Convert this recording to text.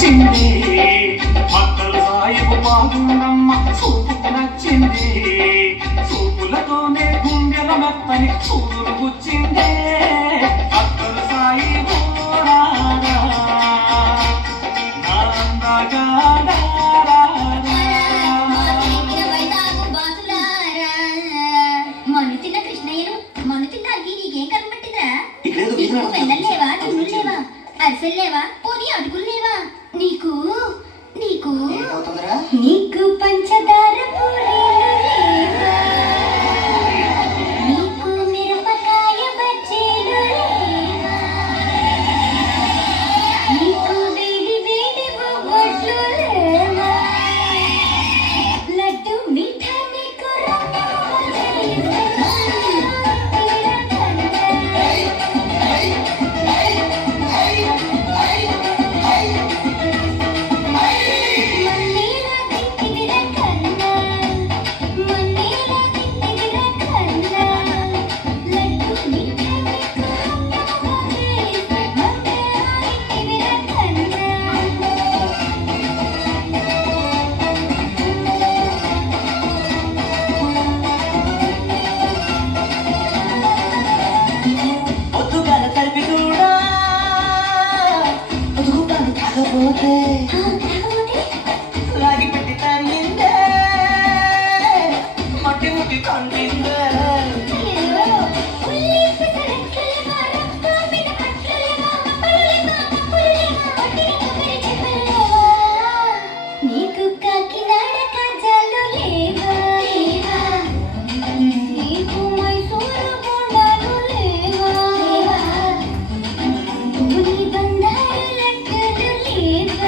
వచ్చింది అక్కలు సాయిబు బాగుందమ్మ చూపుకు నచ్చింది చూపులతోనే గుండెల మెత్తని చూపులు గుచ్చిందే అక్కలు సాయిబు అరిసెల్లేవా పోనీ అడుగులు లేవా నీకు నీకు నీకు పంచదార పూరీలు లేవా నీకు మిరపకాయ బజ్జీలు లేవా నీకు వేడి వేడి బొబ్బట్లు లేవా లడ్డు మీఠా నీకు లాగి పెట్టి తండిందే మట్టి ముట్టి తండిందే నీకు కాకినాడ కాజాలు లేవా నీకు మైసూరు బోండాలు లేవా బంగారు లడ్డూలు లేవా